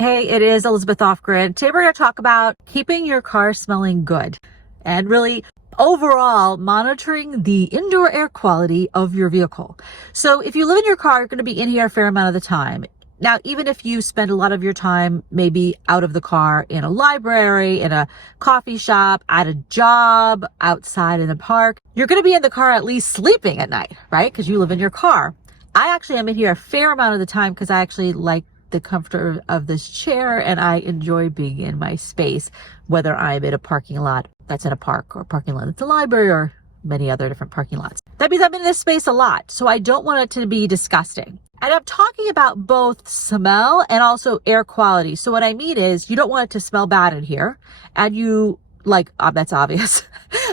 Hey, it is Elizabeth Off Grid. Today we're going to talk about keeping your car smelling good and really overall monitoring the indoor air quality of your vehicle. So if you live in your car, you're going to be in here a fair amount of the time. Now, even if you spend a lot of your time maybe out of the car in a library, in a coffee shop, at a job, outside in a park, you're going to be in the car at least sleeping at night, right? Because you live in your car. I actually am in here a fair amount of the time because I actually like the comfort of this chair and I enjoy being in my space, whether I'm in a parking lot that's in a park or a parking lot that's a library or many other different parking lots. That means I'm in this space a lot, so I don't want it to be disgusting. And I'm talking about both smell and also air quality. So what I mean is you don't want it to smell bad in here, and that's obvious.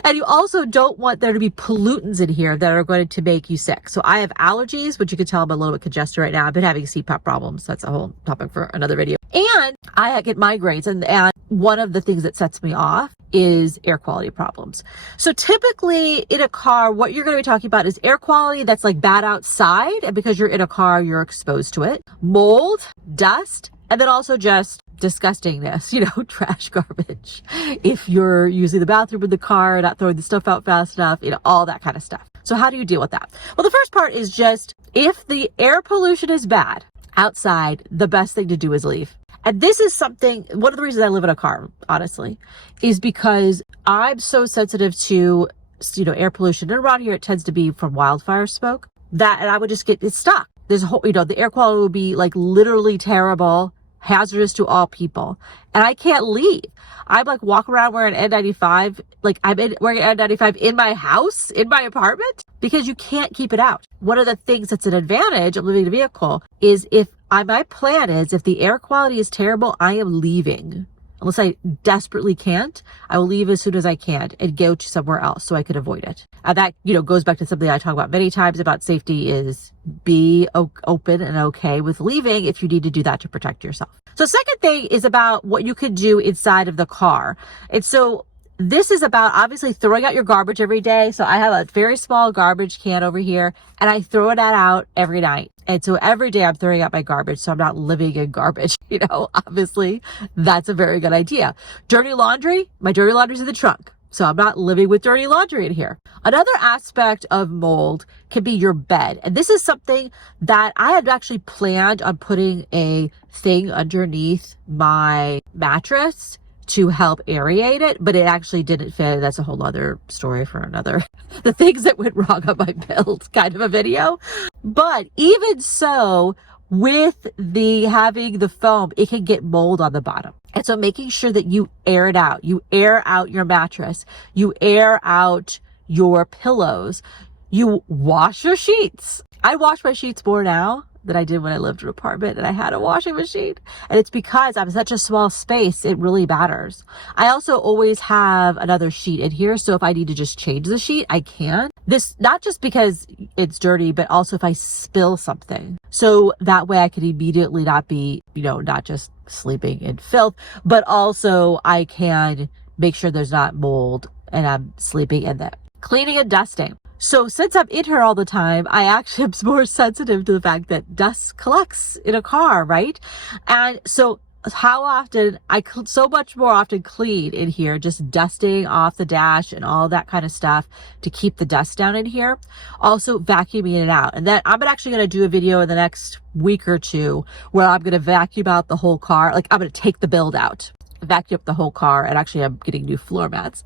And you also don't want there to be pollutants in here that are going to make you sick. So I have allergies, which you can tell I'm a little bit congested right now. I've been having CPAP problems. That's a whole topic for another video. And I get migraines. And one of the things that sets me off is air quality problems. So typically in a car, what you're going to be talking about is air quality that's like bad outside. And because you're in a car, you're exposed to it. Mold, dust, and then also just disgustingness, trash, garbage. If you're using the bathroom in the car, not throwing the stuff out fast enough, all that kind of stuff. So how do you deal with that? Well, the first part is just if the air pollution is bad outside, the best thing to do is leave. And this is one of the reasons I live in a car, honestly, is because I'm so sensitive to, air pollution. And around here, it tends to be from wildfire smoke and I would just get it stuck. There's a whole, the air quality will be like literally terrible, hazardous to all people. And I can't leave. I'm like walking around wearing N95, wearing N95 in my house, in my apartment, because you can't keep it out. One of the things that's an advantage of living in a vehicle is my plan is if the air quality is terrible, I am leaving. Unless I desperately can't, I will leave as soon as I can and go to somewhere else so I could avoid it. And that, goes back to something I talk about many times about safety is be open and okay with leaving if you need to do that to protect yourself. So second thing is about what you can do inside of the car. And so this is about obviously throwing out your garbage every day. So I have a very small garbage can over here and I throw that out every night. And so every day I'm throwing out my garbage. So I'm not living in garbage, obviously that's a very good idea. Dirty laundry, my dirty laundry's in the trunk. So I'm not living with dirty laundry in here. Another aspect of mold can be your bed. And this is something that I had actually planned on putting a thing underneath my mattress to help aerate it, but it actually didn't fit. That's a whole other story for the things that went wrong on my build kind of a video. But even so, with having the foam, it can get mold on the bottom. And so making sure that you air it out, you air out your mattress, you air out your pillows, you wash your sheets. I wash my sheets more now than I did when I lived in an apartment and I had a washing machine. And it's because I'm such a small space, it really matters. I also always have another sheet in here. So if I need to just change the sheet, I can. This, not just because it's dirty, but also if I spill something. So that way I can immediately not be, not just sleeping in filth, but also I can make sure there's not mold and I'm sleeping in that. Cleaning and dusting. So since I'm in here all the time, I actually am more sensitive to the fact that dust collects in a car, right? And so how often, so much more often clean in here, just dusting off the dash and all that kind of stuff to keep the dust down in here. Also vacuuming it out. And then I'm actually going to do a video in the next week or two where I'm going to vacuum out the whole car. Like I'm going to take the build out, vacuum up the whole car, and actually I'm getting new floor mats.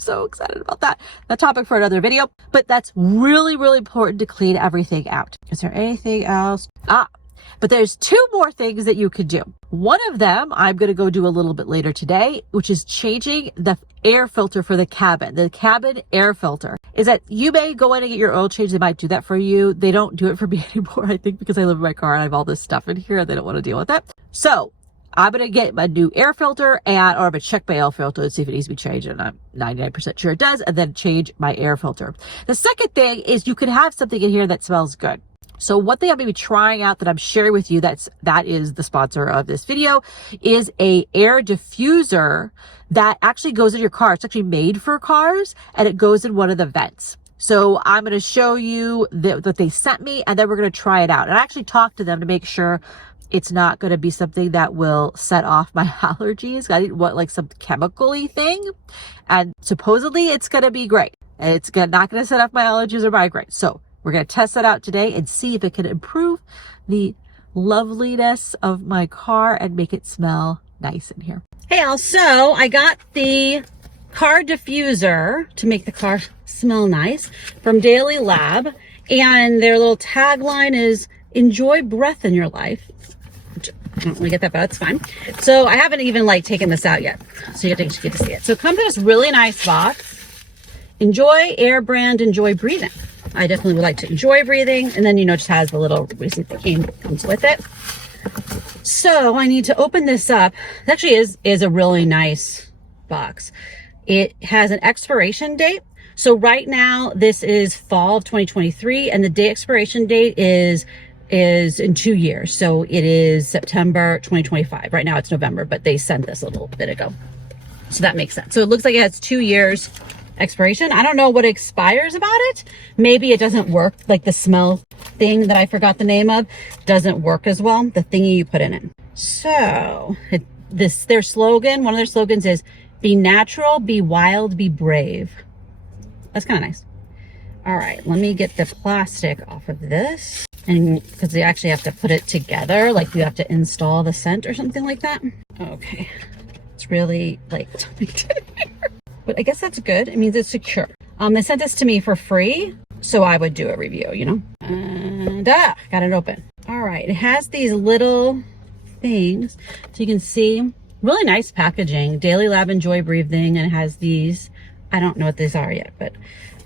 So excited about that. That topic for another video, but that's really, really important to clean everything out. Is there anything else? But there's two more things that you could do. One of them I'm going to go do a little bit later today, which is changing the air filter for the cabin. The cabin air filter is that you may go in and get your oil change. They might do that for you. They don't do it for me anymore, I think, because I live in my car and I have all this stuff in here and they don't want to deal with that. So I'm going to get my new air filter or I'm going to check my air filter and see if it needs to be changed. And I'm 99% sure it does. And then change my air filter. The second thing is you can have something in here that smells good. So one thing I'm going to be trying out that I'm sharing with you that is the sponsor of this video is a air diffuser that actually goes in your car. It's actually made for cars and it goes in one of the vents. So I'm going to show you what they sent me and then we're going to try it out. And I actually talked to them to make sure It's not going to be something that will set off my allergies. I didn't want like some chemical-y thing. And supposedly it's going to be great. And it's not going to set off my allergies or migraines. So we're going to test that out today and see if it can improve the loveliness of my car and make it smell nice in here. Hey, also, I got the car diffuser to make the car smell nice from Daily Lab. And their little tagline is, enjoy breath in your life. I don't really get that, but that's fine. So I haven't even like taken this out yet. So you get to see it. So it comes in this really nice box. Enjoy air brand, enjoy breathing. I definitely would like to enjoy breathing. And then, you know, it just has the little receipt that comes with it. So I need to open this up. It actually is a really nice box. It has an expiration date. So right now, this is fall of 2023, and the day expiration date is in 2 years. So it is September 2025. Right now it's November, but they sent this a little bit ago. So that makes sense. So it looks like it has 2 years expiration. I don't know what expires about it. Maybe it doesn't work, like the smell thing that I forgot the name of doesn't work as well, the thingy you put in it. So their slogan, one of their slogans is, be natural, be wild, be brave. That's kind of nice. All right, let me get the plastic off of this. And because you actually have to put it together, like you have to install the scent or something like that. Okay, it's really like, but I guess that's good. It means it's secure. They sent this to me for free, so I would do a review, you know. And got it open. All right, it has these little things, so you can see really nice packaging. Daily Lab Enjoy Breathing, and it has these. I don't know what these are yet, but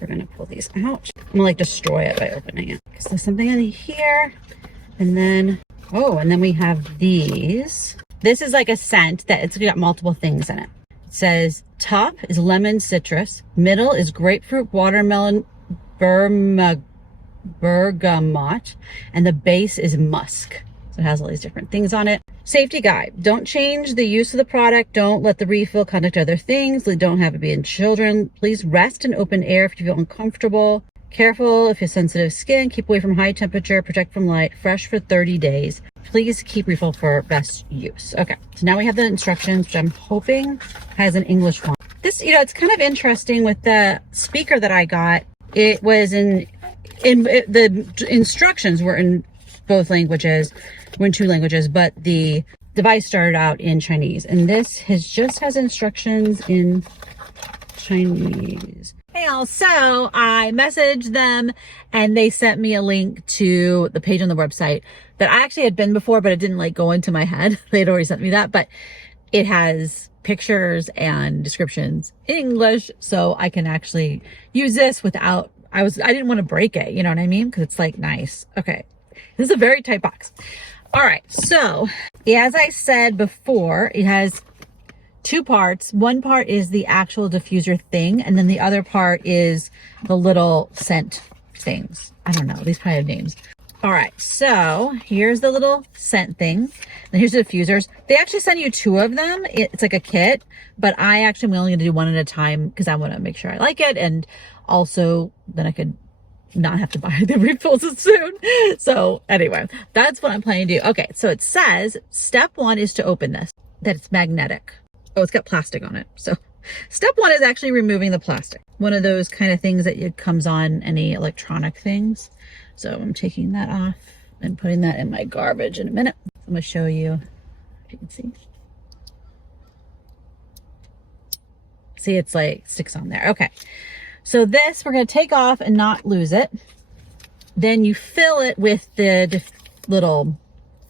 we're gonna pull these out. I'm gonna like destroy it by opening it. So there's something in here, and then we have these. This is like a scent that it's got multiple things in it. It says top is lemon citrus, middle is grapefruit, watermelon, bergamot, and the base is musk. So it has all these different things on it. Safety guide. Don't change the use of the product. Don't let the refill contact other things. Don't have it be in children. Please rest in open air if you feel uncomfortable. Careful if you have sensitive skin. Keep away from high temperature. Protect from light. Fresh for 30 days. Please keep refill for best use. Okay, so now we have the instructions, which I'm hoping has an English font. This, you know, it's kind of interesting with the speaker that I got. It was the instructions were in both languages. We're in 2 languages, but the device started out in Chinese, and this just has instructions in Chinese. Hey all, so I messaged them and they sent me a link to the page on the website that I actually had been before, but it didn't like go into my head. They had already sent me that, but it has pictures and descriptions in English, so I can actually use this without, I didn't want to break it, you know what I mean? Because it's like nice. Okay, this is a very tight box. All right, so as I said before, it has 2 parts. One part is the actual diffuser thing, and then the other part is the little scent things. I don't know, these probably have names. All right, so here's the little scent thing, and here's the diffusers. They actually send you 2 of them. It's like a kit, but I actually am only gonna do 1 at a time because I wanna make sure I like it, and also then I could not have to buy the refills as soon. So anyway, that's what I'm planning to do. Okay, so it says step 1 is to open this, that it's magnetic. Oh, it's got plastic on it. So step 1 is actually removing the plastic. One of those kind of things that it comes on any electronic things. So I'm taking that off and putting that in my garbage in a minute. I'm gonna show you if you can see. See, it's like sticks on there. Okay. So this, we're going to take off and not lose it. Then you fill it with the little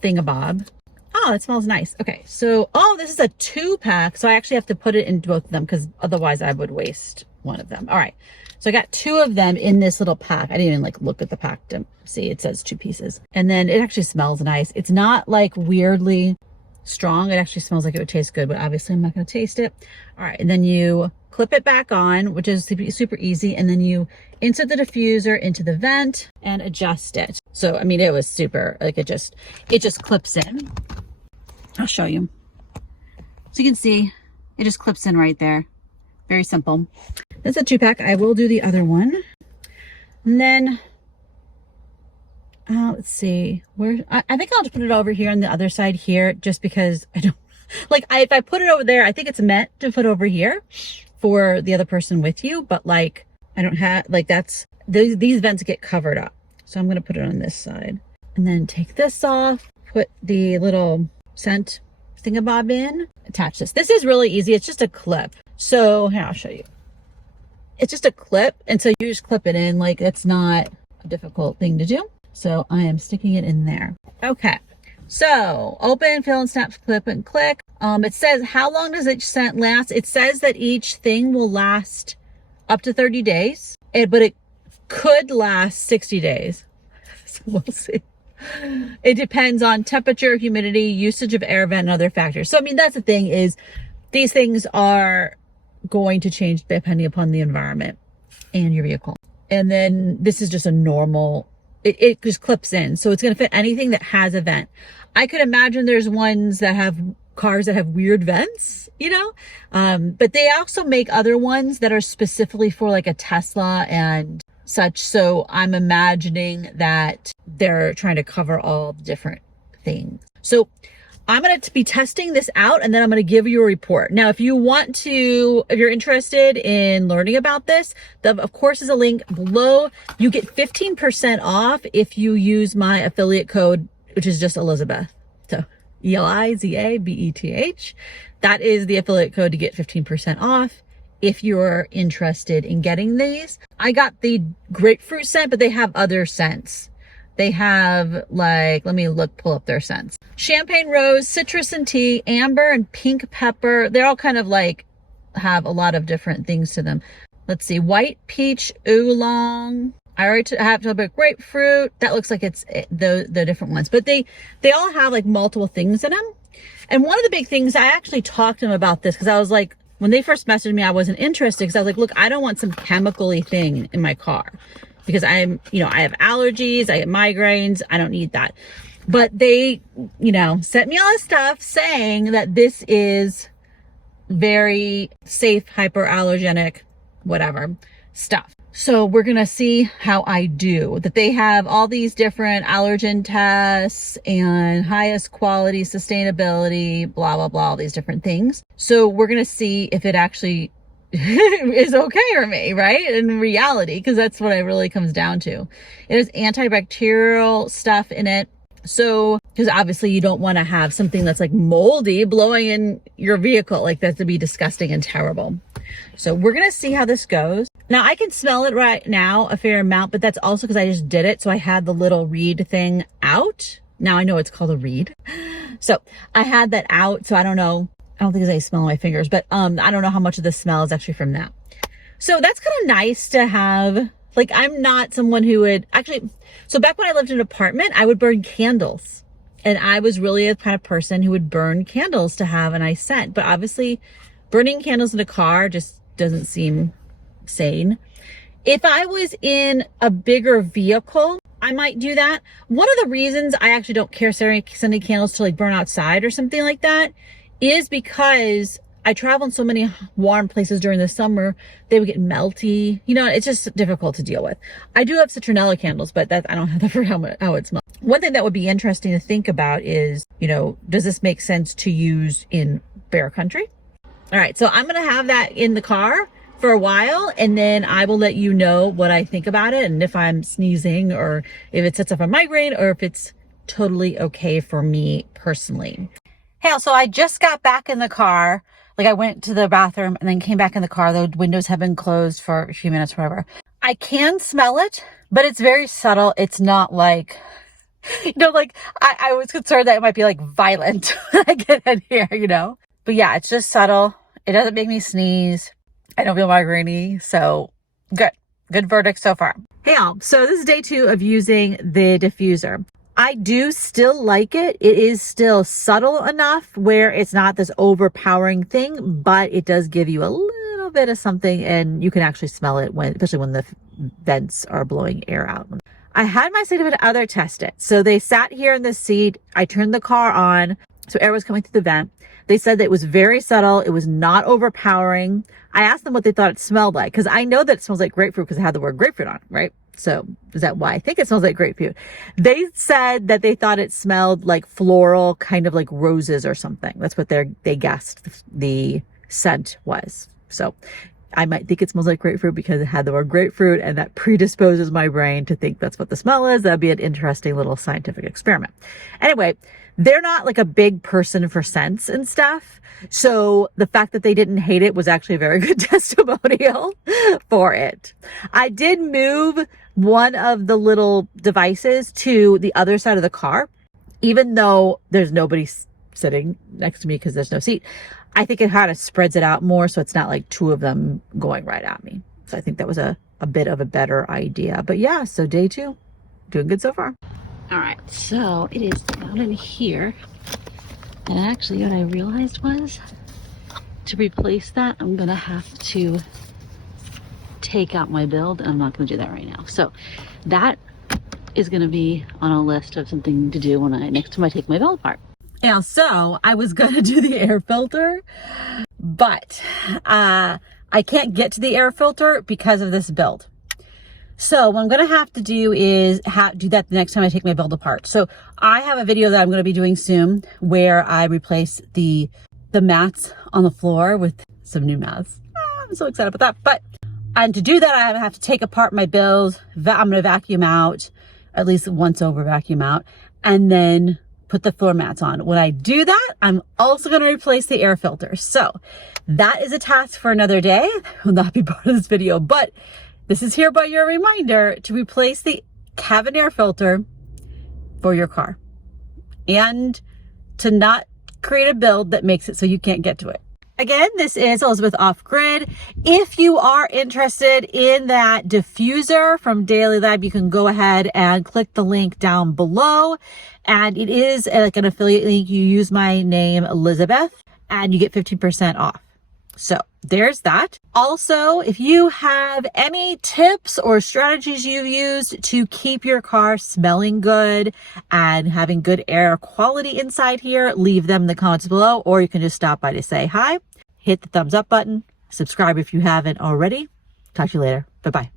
thingabob. Oh, it smells nice. Okay, so, this is a 2-pack. So I actually have to put it in both of them because otherwise I would waste one of them. All right, so I got 2 of them in this little pack. I didn't even like look at the pack to see. It says 2 pieces. And then it actually smells nice. It's not like weirdly strong. It actually smells like it would taste good, but obviously I'm not going to taste it. All right, and then you clip it back on, which is super easy, and then you insert the diffuser into the vent and adjust it. So I mean, it was super, like it just clips in. I'll show you. So you can see it just clips in right there. Very simple. That's a 2-pack. I will do the other one. And then Let's see where, I think I'll just put it over here on the other side here, just because I don't like, if I put it over there, I think it's meant to put over here for the other person with you, but like, I don't have, like, that's, these vents get covered up. So I'm going to put it on this side and then take this off, put the little scent thingabob in, attach this. This is really easy. It's just a clip. So here, I'll show you. It's just a clip. And so you just clip it in, like, it's not a difficult thing to do. So I am sticking it in there. Okay. So open, fill and snaps, clip and click. It says, how long does each scent last? It says that each thing will last up to 30 days, but it could last 60 days. So we'll see. It depends on temperature, humidity, usage of air vent, and other factors. So, I mean, that's the thing, is these things are going to change depending upon the environment and your vehicle. And then this is just a normal, it just clips in. So it's going to fit anything that has a vent. I could imagine there's ones that have cars that have weird vents, you know, but they also make other ones that are specifically for like a Tesla and such. So I'm imagining that they're trying to cover all the different things. So I'm going to be testing this out, and then I'm going to give you a report. Now, if you want to, if you're interested in learning about this, of course, is a link below. You get 15% off if you use my affiliate code, which is just Elizabeth. So ELIZABETH. That is the affiliate code to get 15% off if you're interested in getting these. I got the grapefruit scent, but they have other scents. They have, like, let me pull up their scents. Champagne rose, citrus and tea, amber and pink pepper. They're all kind of like, have a lot of different things to them. Let's see, white peach oolong. I already have a bit grapefruit. That looks like it's the different ones, but they all have like multiple things in them. And one of the big things, I actually talked to them about this, because I was like, when they first messaged me, I wasn't interested, because I was like, look, I don't want some chemical-y thing in my car, because I'm, you know, I have allergies, I get migraines, I don't need that. But they, you know, sent me all this stuff saying that this is very safe, hyperallergenic, whatever stuff. So we're going to see how I do. That they have all these different allergen tests and highest quality, sustainability, blah, blah, blah, all these different things. So we're going to see if it actually is okay for me, right? In reality, because that's what it really comes down to. It has antibacterial stuff in it. So, because obviously you don't want to have something that's like moldy blowing in your vehicle. Like, that would be disgusting and terrible. So we're going to see how this goes. Now I can smell it right now a fair amount, but that's also because I just did it. So I had the little reed thing out. Now I know it's called a reed. So I had that out. So I don't know. I don't think there's any smell on my fingers, but I don't know how much of the smell is actually from that. So that's kind of nice to have. Like, I'm not someone who would actually, so back when I lived in an apartment, I would burn candles. And I was really a kind of person who would burn candles to have a nice scent. But obviously burning candles in a car just doesn't seem sane. If I was in a bigger vehicle, I might do that. One of the reasons I actually don't care sending candles to like burn outside or something like that is because I travel in so many warm places during the summer, they would get melty. You know, it's just difficult to deal with. I do have citronella candles, but that I don't have for how it smells. One thing that would be interesting to think about is, you know, does this make sense to use in bear country? All right, so I'm going to have that in the car for a while, and then I will let you know what I think about it, and if I'm sneezing, or if it sets off a migraine, or if it's totally okay for me personally. Hey, so I just got back in the car. Like, I went to the bathroom and then came back in the car. The windows have been closed for a few minutes, whatever. I can smell it, but it's very subtle. It's not like, you know, like I was concerned that it might be like violent when I get in here, you know? But yeah, it's just subtle. It doesn't make me sneeze. I don't feel migraine-y. So good verdict so far. Hey y'all, so this is day 2 of using the diffuser. I do still like it. It is still subtle enough where it's not this overpowering thing, but it does give you a little bit of something, and you can actually smell it especially when the vents are blowing air out. I had my significant other test it. So they sat here in the seat. I turned the car on. So air was coming through the vent. They said that it was very subtle. It was not overpowering. I asked them what they thought it smelled like, because I know that it smells like grapefruit because it had the word grapefruit on it, right? So is that why I think it smells like grapefruit? They said that they thought it smelled like floral, kind of like roses or something. That's what they guessed the scent was. So I might think it smells like grapefruit because it had the word grapefruit, and that predisposes my brain to think that's what the smell is. That'd be an interesting little scientific experiment. Anyway, they're not like a big person for scents and stuff. So the fact that they didn't hate it was actually a very good testimonial for it. I did move one of the little devices to the other side of the car, even though there's nobody sitting next to me because there's no seat. I think it kind of spreads it out more, so it's not like two of them going right at me. So I think that was a bit of a better idea. But yeah, so day 2, doing good so far. All right, so it is down in here. And actually what I realized was to replace that, I'm gonna have to take out my build, and I'm not gonna do that right now. So that is gonna be on a list of something to do when next time I take my build apart. Yeah, so I was gonna do the air filter, but I can't get to the air filter because of this build. So what I'm gonna have to do is do that the next time I take my build apart. So I have a video that I'm gonna be doing soon where I replace the mats on the floor with some new mats. I'm so excited about that. And to do that, I have to take apart my build. I'm gonna vacuum out, at least once over vacuum out, and then put the floor mats on. When I do that, I'm also gonna replace the air filter. So that is a task for another day. It will not be part of this video, but this is hereby your reminder to replace the cabin air filter for your car and to not create a build that makes it so you can't get to it. Again, this is Elizabeth Off Grid. If you are interested in that diffuser from Daily Lab, you can go ahead and click the link down below. And it is like an affiliate link. You use my name, Elizabeth, and you get 15% off. So there's that. Also, if you have any tips or strategies you've used to keep your car smelling good and having good air quality inside here, leave them in the comments below, or you can just stop by to say hi. Hit the thumbs up button, subscribe if you haven't already. Talk to you later. Bye-bye.